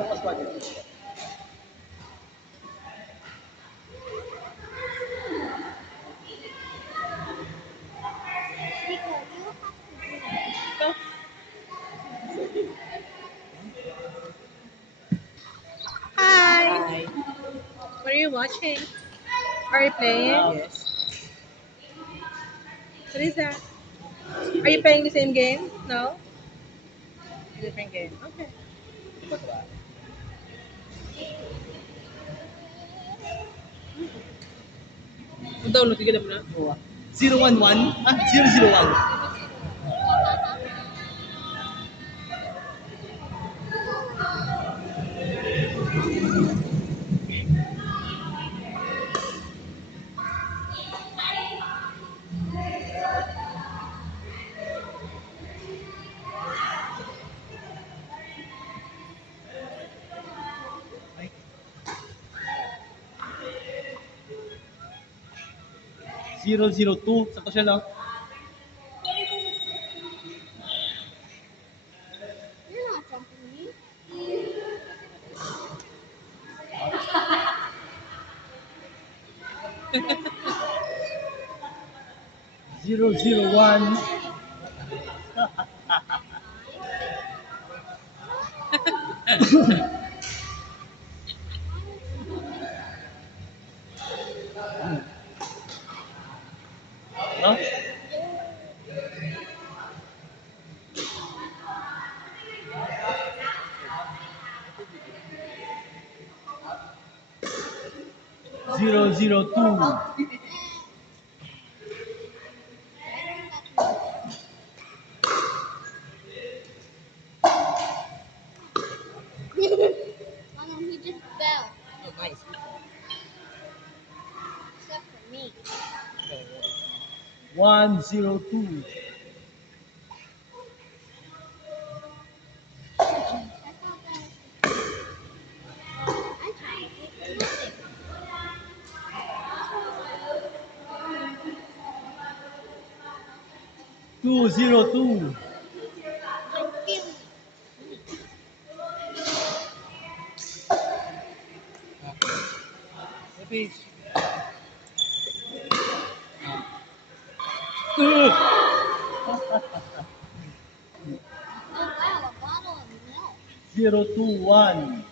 Hi. Hi. What are you watching? Are you playing? Yes. What is that? Are you playing the same game? No? A different game. Okay. Download ka na na? 011? Ah, 001. 002. Sakto siya, no? You're not jumping me. 001. No? 002. 'He just fell. Oh, nice. Except for me. 102. I thought that I tried it for nothing. 202. I'm feeling Maybe. Oh wow, a bottle of milk. 021.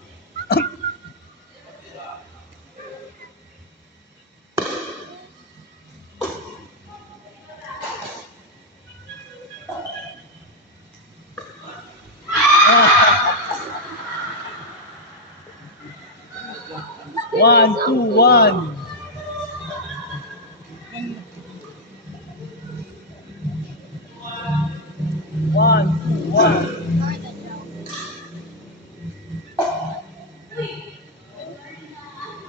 121. 121. Ignore the joke.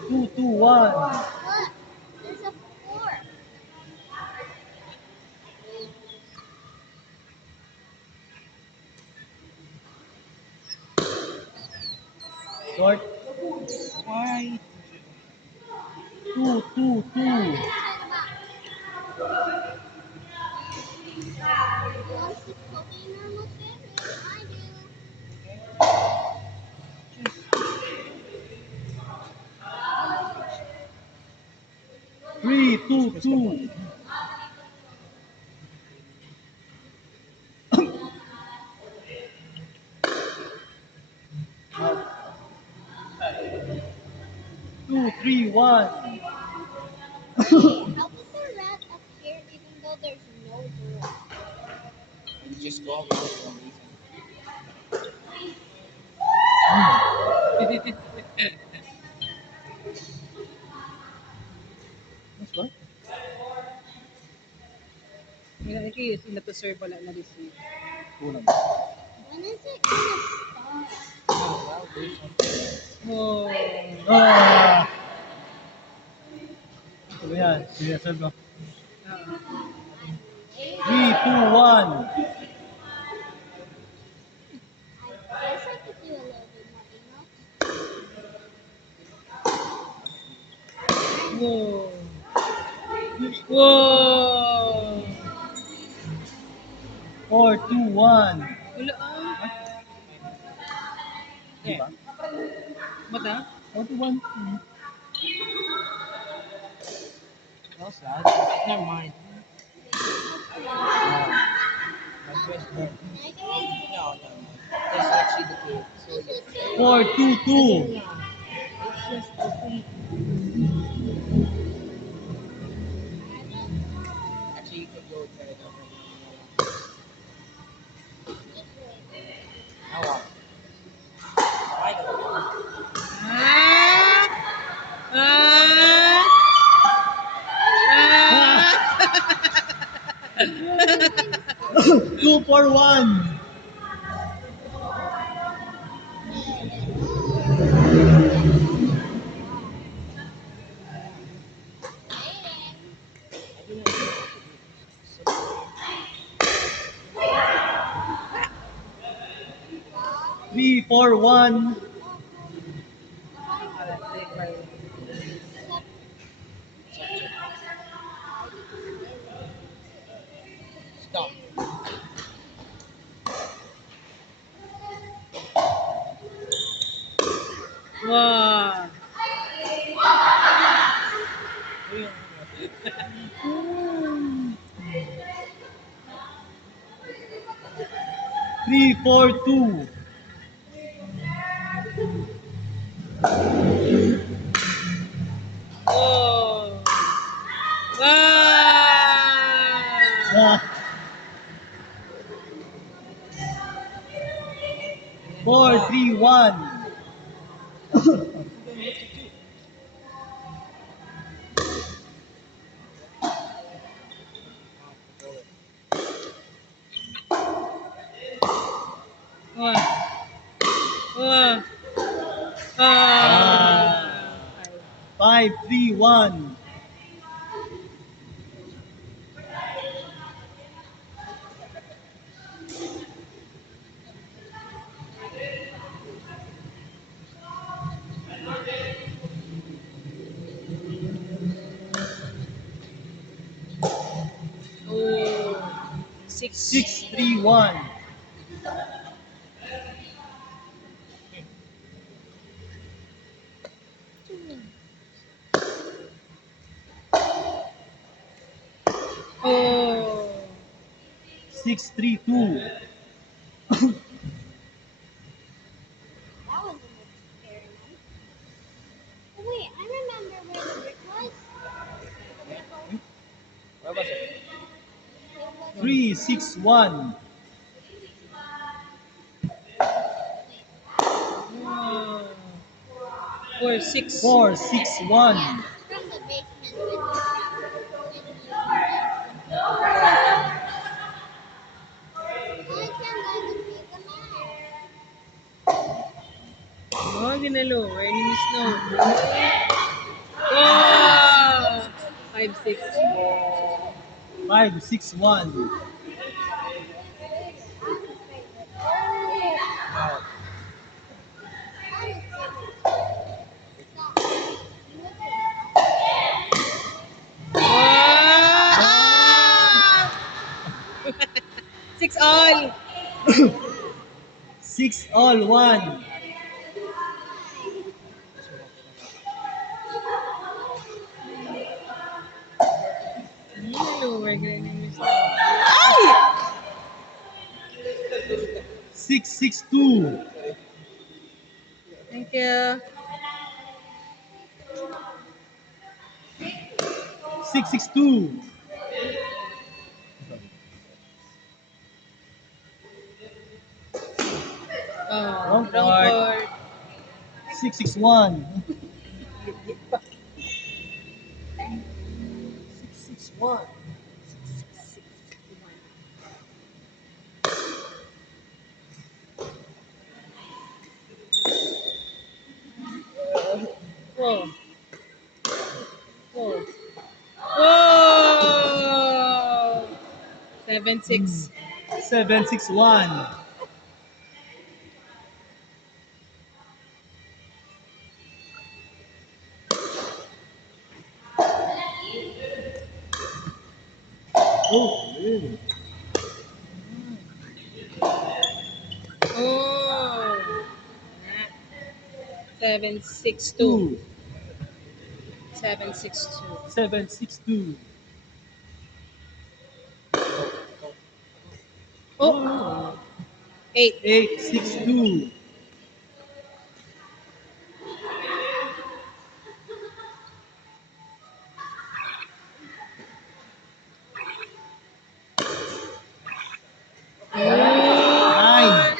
221. Look, there's a 4. Short. Why? 222. Inside the box. Who wants this cocaine normal sandwich? I do. 322. 231. Wait, how did the rat appear even though there's no door? You just go around for no reason. That's what? Use ila to serve wala na receive. Kulang. When is it gonna start? Well, do something. Oh. Ah! Ano yan? Seryoso, no? Wait, 321. I guess I could do a little bit more emails. Whoa. Whoa. 421. Wala ah. Diba? What the? 41. No, sad. Never mind. My first birth. No, no. That's actually the case. So, yeah. 422. It's just the thing. Actually, you can go try it out right now. Now what? I don't know. Ah! Ah! Ah! 241. I do not know what to do. So, 341. stop. Wow. We don't know. 342. Oh. Wow. 431. Wow. Wow. Ah. 531. Oh. 6. 631. Oh. 632. That was an experiment. Oh, wait, I remember where the brick was. Where was it? It was 361. Wow. 4, 6. 461. yeah, it's from the basement when you I can learn to see the map. Oh, ginalower ni Miss Noble. Wow. 5, 6. 561. No. Ah! 6 all. 6 all 1. Ginalower ni Miss Noble. 662. Thank you. 662. Oh, Wrong wrong part. chord. 661. 661. Whoa. Whoa. Whoa. 7, 6. 761. Oh, really? Oh. 762. 2. 762. 762. Oh, 8. 862. 9.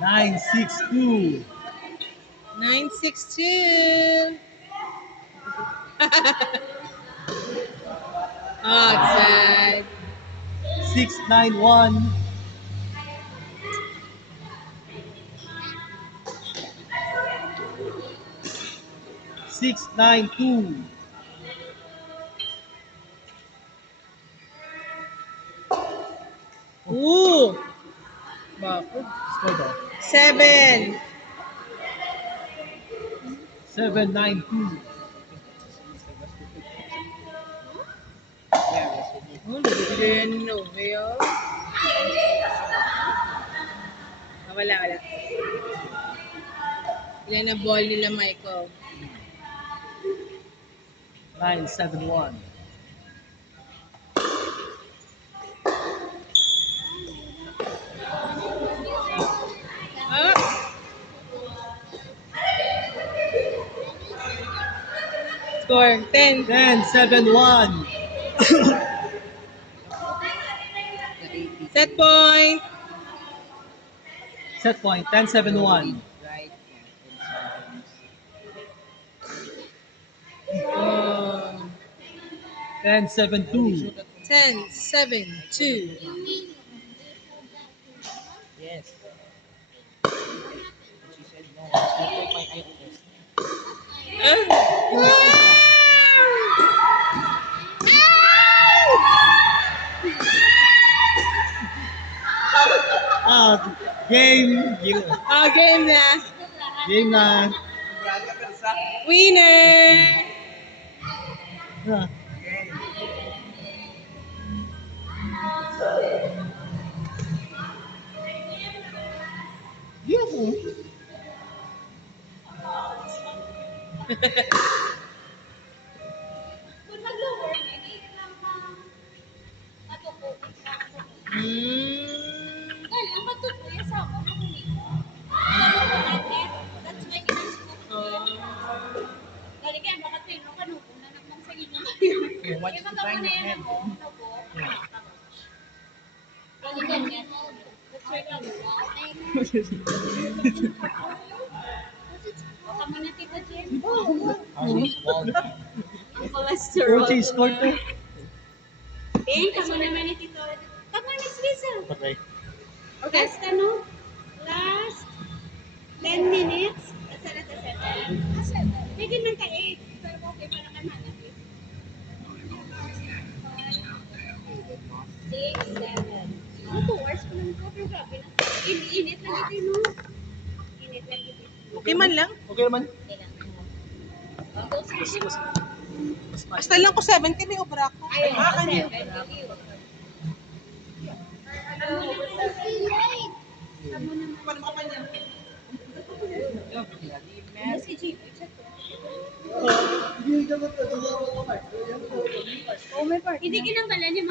962. 962. Oh, it's sad. 691. 692. Ooh. Bakit? Score daw. 7. 792. Yeah, that's what you Oh, nabibili yan ng Novio. Wala. Ilan na ball nila, Michael? 971. Ah! Score, 10. 1071. Set point. Set point 1071. right. Oh, 1072. 10, 7, 2. Yes. But she said no. Just look like my iOS. Game. Ah, game na. Game na. Winner! Ah, Yoo-hoo. Kung mag-lower, may lang matutunan sa ako. Dali, ang matutunan sa ako kung hindi. That's why kinascoop ko. Dali kaya baka tayo kanukong na naman sa inyo. Okay, what's the time na ahead? ako, dali ganyan. That's why kami. Kamu na tita Jen? Ang cholesterol. Coach, score to. Kamu naman ni tito. Kamu ni Rizal. Okay. Okay. Last ano? Last 10 minutes. Asa na ta 7? Pwede man ta 8. Pero okay pa naman hanap eh. 6, 7. 2 hours pa lang ko. Pero grabe na. Init lang ito no? Init lang ito. Okay man lang. Okay naman. Basta lang ko 70, may obra ko. Ayun, Kanina. 7. Kamu naman. Paano ka pa niya? Si Jim. Oh, may part. Hindi kinambala niya